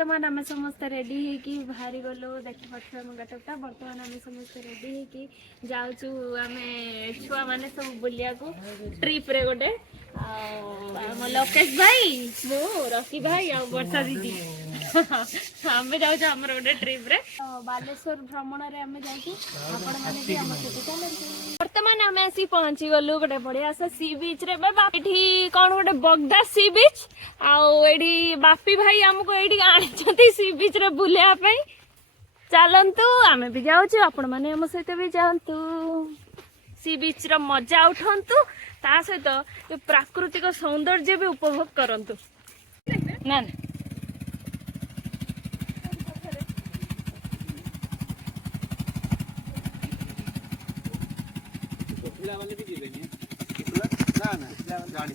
बर्तमान आम समस्त रेडी होगी बाहरी गलु देखी पार्थ मुगाटा बर्तमान आम समस्त रेडी होगी जाऊँ आम छुआ मैंने सब बुलिया को ट्रिप रे गोटे आम लोकेश भाई मु रकी भाई आ वर्षा दीदी आम जाऊँ आमर गोटे ट्रिप रे बालेश्वर भ्रमण रे आम जाऊँ बर्तमान आम आसी पहुंची गलु गोटे बढ़िया से सी बीच रे ये कौन गोटे बगदा सी बीच आड़ी बापी भाई आमको ये आनी सी बीच रे बुलिया चलतु आम भी जाऊँ आपण मैंने आम सहित भी जातु सी बीच रो मजा उठंतु ता सहित जो प्राकृतिक सौंदर्य भी उपभोग करंतु ना गाड़ी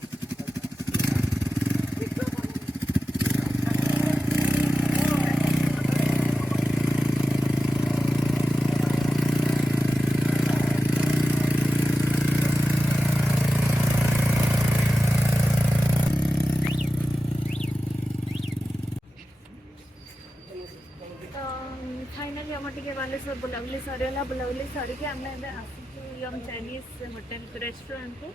फाइनाली आम टे बालेश्वर बुलाबुली सरीगला बुलाबुली सरिकी आम यम चाइनीज होटेल रेस्टोरेंट को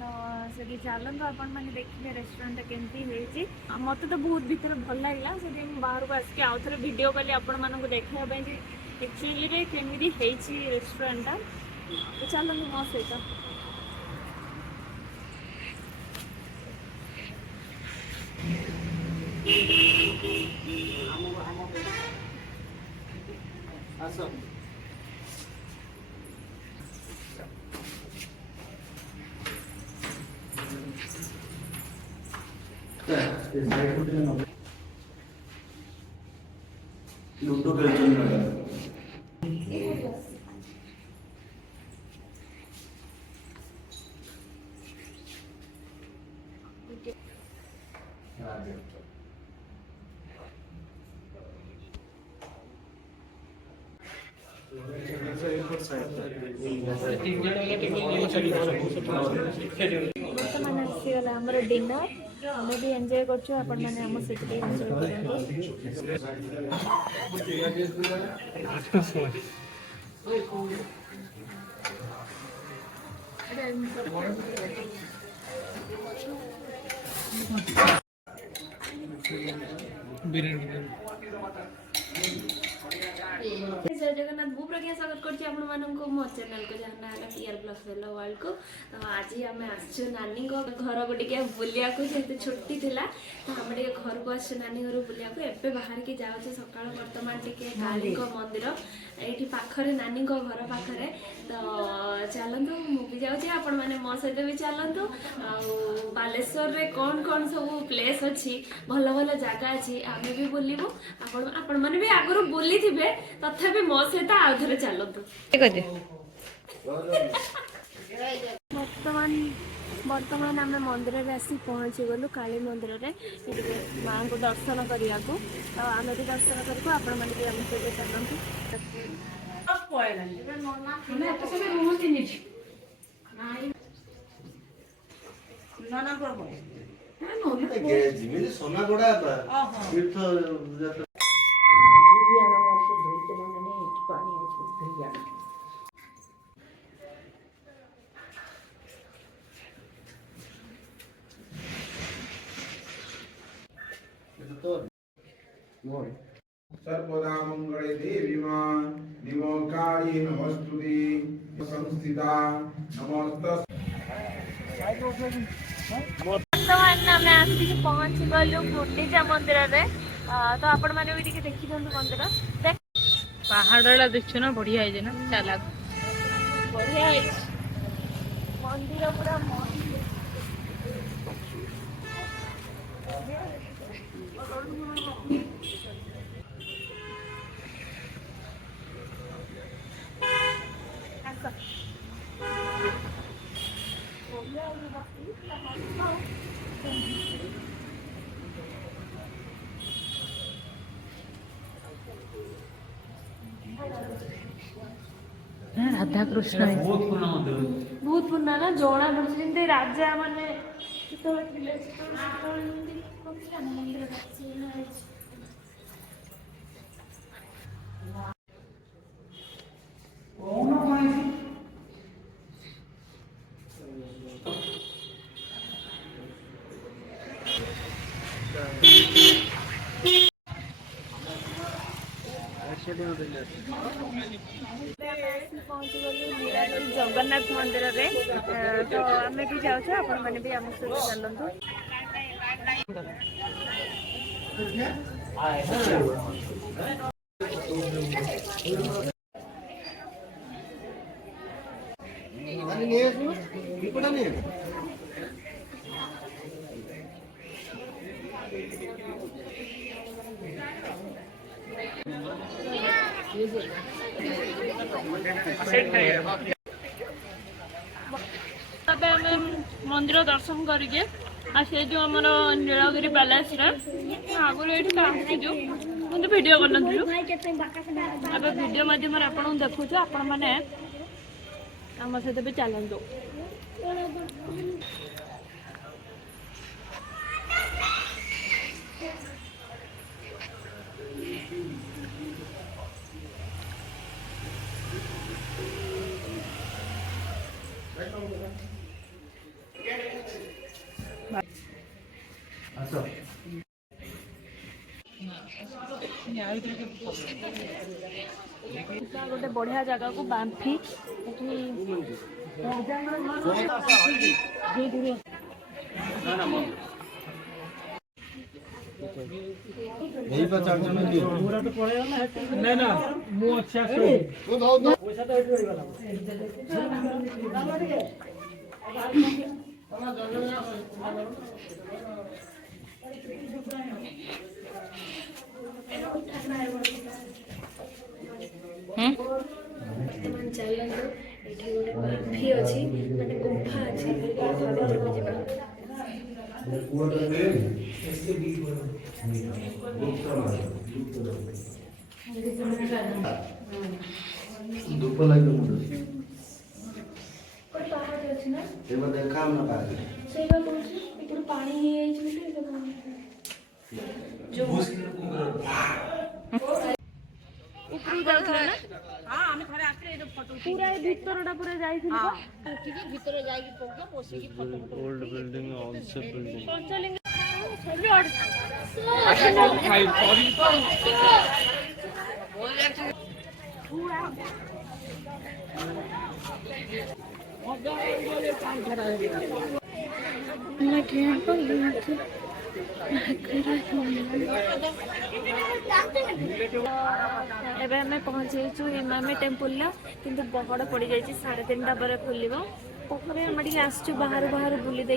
तो से चलते आपण मैंने देखिए रेस्टोरेंट केमती मत तो बहुत भीतर भल लगे से बाहर को आसिक आउ थे वीडियो कली आपण मानक देखापी एक्चुअली केमी रेस्टोरेंट तो चलते मो सहित लूडो खेल बर्तमान आसीगला आमर डिनर आम भी एंजॉय करछु आपण माने आम सहित जय जगन्नाथ भू प्रज्ञा स्वागत कर मो चैनल को जहाँ ना पीआर ब्लॉग्स हेलो वर्ल्ड को तो आज आम आसु नानी घर को टे बुलिया जेहतु छुट्टी थिला तो आम टे घर को आसु नानी घर बुलिया एबे बाहर की जाऊँ सका बर्तमान टे काली मंदिर ये पाखरे नानी घर पाखरे तो चलतु मुझे जाऊँ आपण मैंने मो सहित भी चलतु बालेश्वर रे कौन कौन सब प्लेस अच्छी भल भल जगह अच्छी आम भी बुलू आपण मैंने भी आगुरी बुली थे तथापि मो सहित आउ थे चलतु बर्तमान आम मंदिर में आसी पहुँची गलु काली मंदिर में माँ को दर्शन करने को तो आम भी दर्शन करूँ आपण मैंने भी आम सहित चलती सर्वदा मंगले देवी मां निमोकाये नमस्तुते संस्थिता नमस्त बर्तमान आम आसिक पहुँची गलु गुंडीचा मंदिर रे तो आपण मैंने भी देखी मंदिर पहाड़ देखु ना बढ़िया है ना चला बढ़िया मंदिर पूरा राधा कृष्ण बहुत पुराना ना जोड़ा पड़े राजा माने पहुँचीगलु जगन्नाथ मंदिर रे तो आम भी जाऊँ आपण मैंने भी आम सहित चलतु मंदिर दर्शन करके से जो आम नीलगिरी पैलेस आगुरी ये पहुँचु मुझे भिड करनलु भिड मध्यम आपको देखु आपण मैंने आम सहित भी चलतु गोटे बढ़िया जगह को बांफी चलतु ये गोटे बांफी अच्छी माने गुंफा अच्छी धूप लगे पहाड़ अच्छी ना देखा हम ना पानी पूरा भीतरटा पूरा ओल्ड बिल्डिंग आल्सो बिल्डिंग एबे हमें पहुंचेचु इमामी टेम्पल किंतु बहड़ पड़ जाए 3:30 पर खोल पोखरे हम टे आसचु बाहर बाहर बुली दे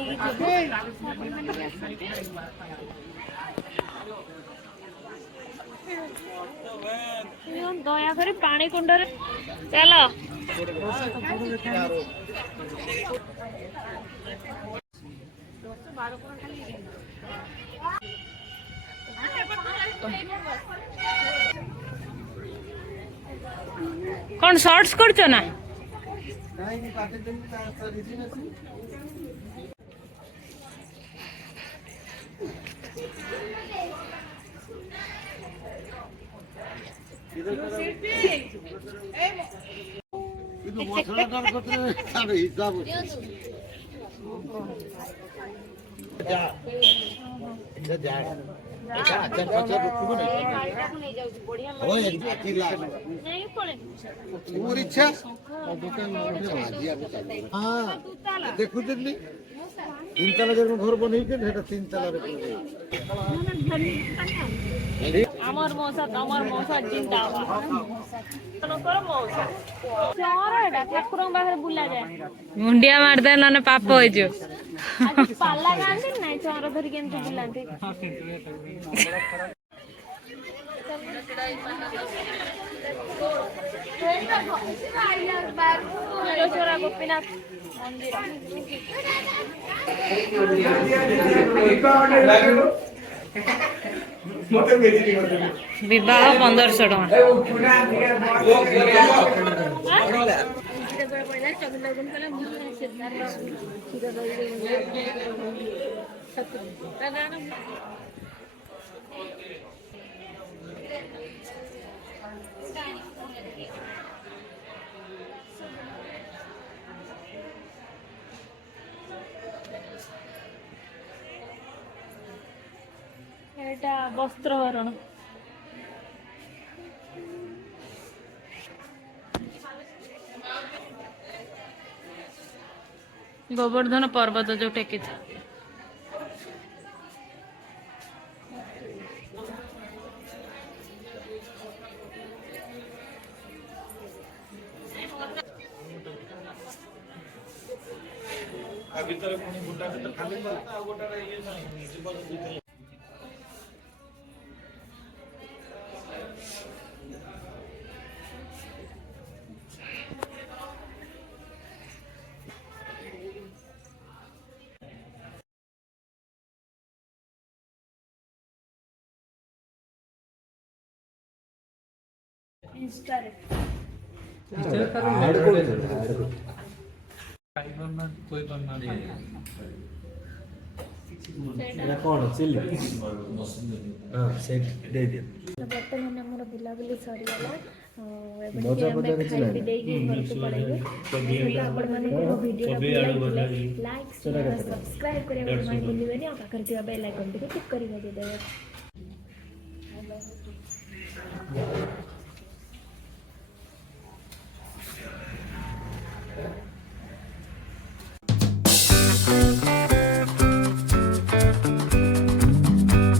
दया कर पानी कुंड चल कौन शॉर्ट्स करछ ना देखु 3 ताला घर बन 3 ताला आमर मौसा तमर मौसा जिंदाबाद मौसा शहर ठाकुर बाहर बुला जाए मुंडिया मारदे न पाप हो जो पाला गांधी नहीं चहर धरिक बुलांती छोरा गोपीनाथ विवाह 1500 टका ଏଇଟା ବସ୍ତ୍ରହରଣ। ଗୋବର୍ଦ୍ଧନ ପର୍ବତ ଯୋଉ ଟେକିଛି। ଭିତରେ ପୁଣି ଗୋଟା ଭିତରେ ଖାଲି ଆଉ ଗୋଟା ଇଏ ନାହିଁ ଜୀବନ ଇନଷ୍ଟାରେ ବର୍ତ୍ତମାନ ଆମର ବୁଲାବୁଲି ସରିଗଲା। ଏବେ ଟିକେ ଆମେ ଖାଇପି ଦେଇକି ଘରକୁ ପଳେଇବୁ। ଆପଣମାନଙ୍କୁ ମୋ ଭିଡ଼ିଓ ଭଲ ଲାଗିଥିଲେ ଲାଇକ୍ ସେୟାର ସବସ୍କ୍ରାଇବ୍ କରିବାକୁ ଜମା ଭୁଲିବେନି। ଆଉ ପାଖରେ ଥିବା ବେଲ୍ ଆଇକନ୍ ଟିକେ କ୍ଲିକ୍ କରି ଦେଇଦେବେ।